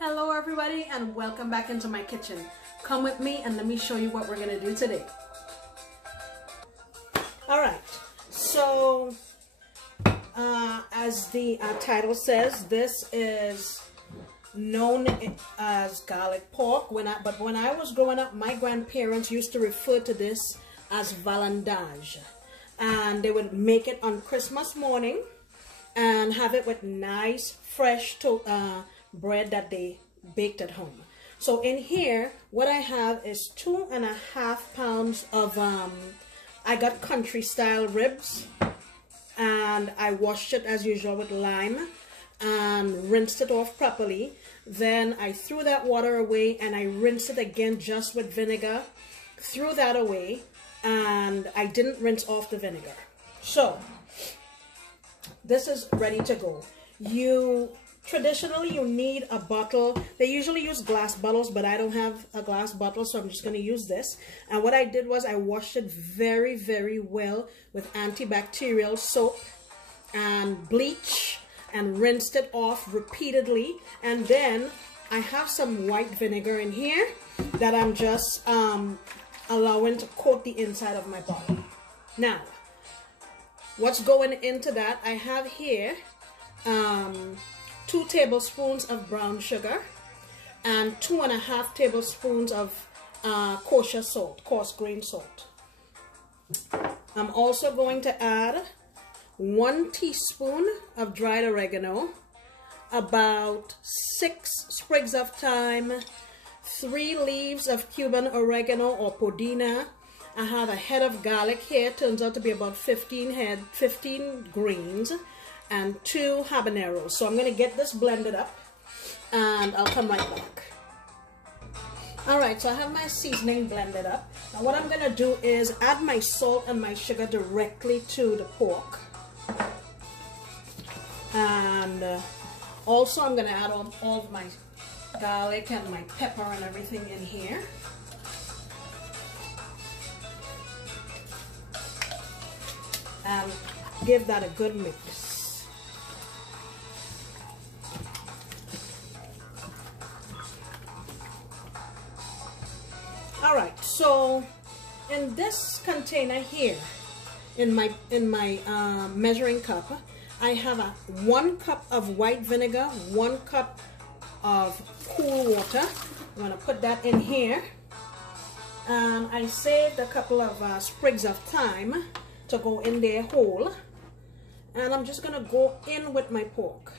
Hello everybody and welcome back into my kitchen. Come with me and let me show you what we're gonna do today. Alright, so as the title says, this is known as garlic pork. But when I was growing up, my grandparents used to refer to this as Valandage, and they would make it on Christmas morning and have it with nice fresh bread that they baked at home. So in here, what I have is 2.5 pounds of I got country style ribs, and I washed it as usual with lime and rinsed it off properly. Then I threw that water away and I rinsed it again just with vinegar, threw that away, and I didn't rinse off the vinegar. So this is ready to go. Traditionally, you need a bottle. They usually use glass bottles, but I don't have a glass bottle, so I'm just going to use this. And what I did was I washed it very, very well with antibacterial soap and bleach and rinsed it off repeatedly. And then I have some white vinegar in here that I'm just allowing to coat the inside of my bottle. Now, what's going into that? I have here 2 tablespoons of brown sugar and 2.5 tablespoons of kosher salt, coarse grain salt. I'm also going to add 1 teaspoon of dried oregano, about 6 sprigs of thyme, 3 leaves of Cuban oregano or podina. I have a head of garlic here, turns out to be about 15 grains, and 2 habaneros. So I'm going to get this blended up and I'll come right back. Alright, so I have my seasoning blended up. Now what I'm going to do is add my salt and my sugar directly to the pork. And also I'm going to add all of my garlic and my pepper and everything in here. And give that a good mix. Alright, so in this container here, in my measuring cup, I have 1 cup of white vinegar, 1 cup of cool water. I'm going to put that in here. And I saved a couple of sprigs of thyme to go in there whole. And I'm just going to go in with my pork.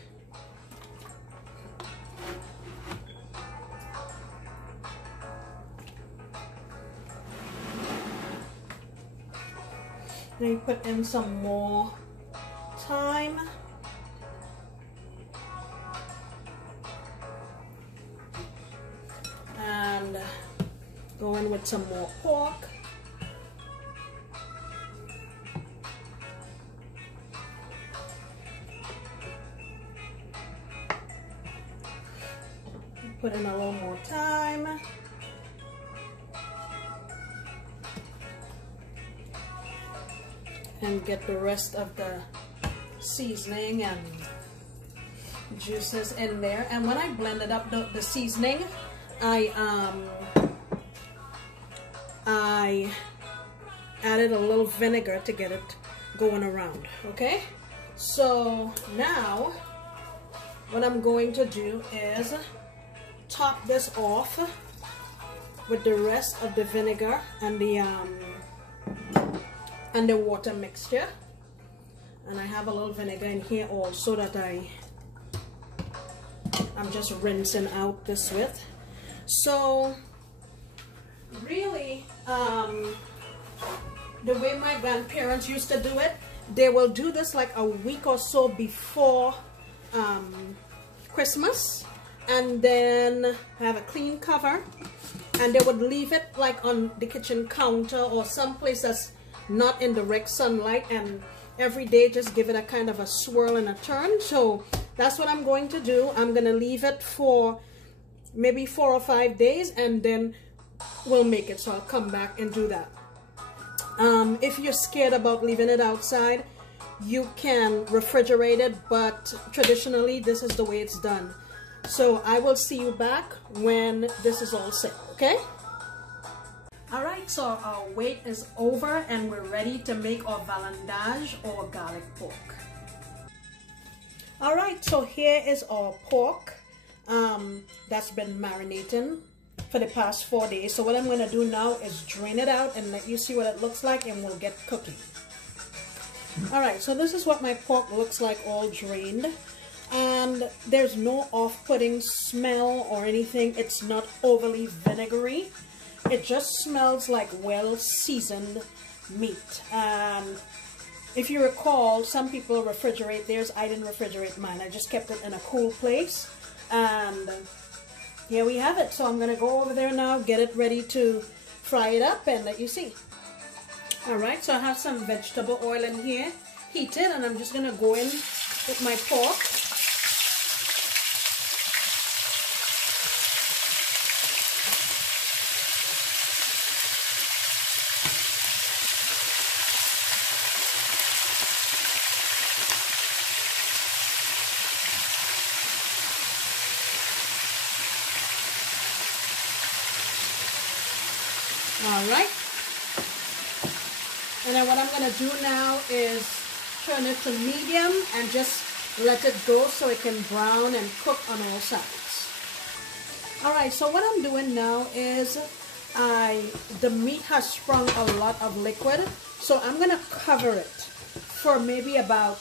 Then you put in some more thyme. And go in with some more pork. Put in a little more thyme. And get the rest of the seasoning and juices in there. And when I blended up the seasoning, I added a little vinegar to get it going around. Okay, so now what I'm going to do is top this off with the rest of the vinegar and the water mixture. And I have a little vinegar in here also that I'm just rinsing out this with. So really the way my grandparents used to do it, they will do this like a week or so before Christmas, and then have a clean cover, and they would leave it like on the kitchen counter or someplace that's not in direct sunlight, and every day just give it a kind of a swirl and a turn. So that's what I'm going to do. I'm going to leave it for maybe 4 or 5 days, and then we'll make it. So I'll come back and do that. If you're scared about leaving it outside, you can refrigerate it, but traditionally this is the way it's done. So I will see you back when this is all set, okay? All right, so our wait is over and we're ready to make our valandage or garlic pork. All right, so here is our pork that's been marinating for the past 4 days. So what I'm going to do now is drain it out and let you see what it looks like, and we'll get cooking. All right, so this is what my pork looks like, all drained. And there's no off-putting smell or anything. It's not overly vinegary. It just smells like well-seasoned meat. If you recall, some people refrigerate theirs. I didn't refrigerate mine. I just kept it in a cool place. And here we have it. So I'm going to go over there now, get it ready to fry it up, and let you see. Alright, so I have some vegetable oil in here, heated, and I'm just going to go in with my pork. Alright, and then what I'm going to do now is turn it to medium and just let it go so it can brown and cook on all sides. Alright, so what I'm doing now is the meat has sprung a lot of liquid, so I'm going to cover it for maybe about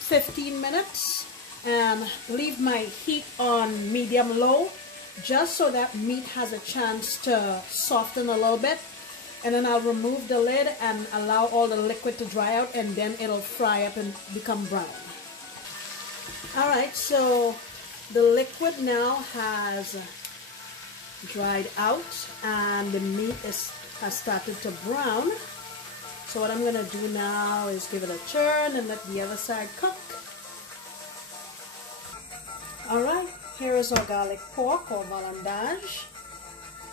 15 minutes and leave my heat on medium-low, just so that meat has a chance to soften a little bit. And then I'll remove the lid and allow all the liquid to dry out, and then it'll fry up and become brown. Alright, so the liquid now has dried out and the meat has started to brown. So what I'm going to do now is give it a turn and let the other side cook. Alright, here is our garlic pork or valandage.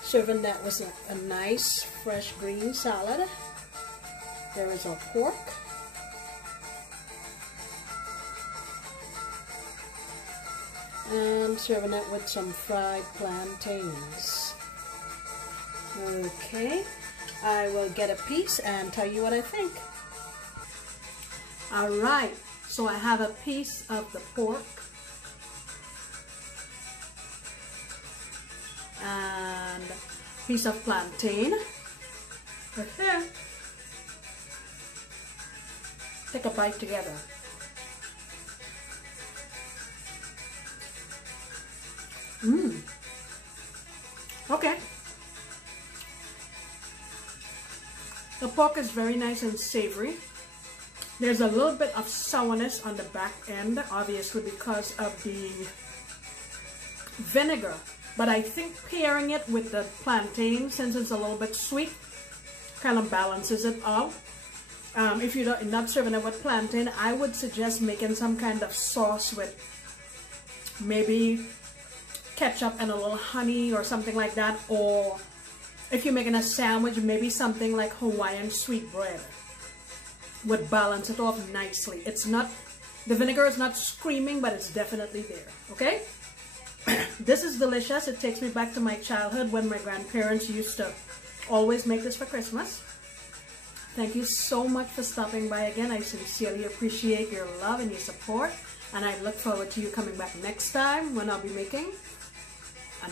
Serving that with a nice fresh green salad. There is our pork. And serving it with some fried plantains. Okay, I will get a piece and tell you what I think. Alright, so I have a piece of the pork. And a piece of plantain. Right there. Take a bite together. Okay. The pork is very nice and savory. There's a little bit of sourness on the back end, obviously because of the vinegar. But I think pairing it with the plantain, since it's a little bit sweet, kind of balances it out. If you're not serving it with plantain, I would suggest making some kind of sauce with maybe ketchup and a little honey or something like that. Or if you're making a sandwich, maybe something like Hawaiian sweet bread would balance it off nicely. It's not, the vinegar is not screaming, but it's definitely there, okay? This is delicious. It takes me back to my childhood when my grandparents used to always make this for Christmas. Thank you so much for stopping by again. I sincerely appreciate your love and your support, and I look forward to you coming back next time when I'll be making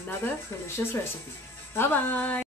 another delicious recipe. Bye-bye.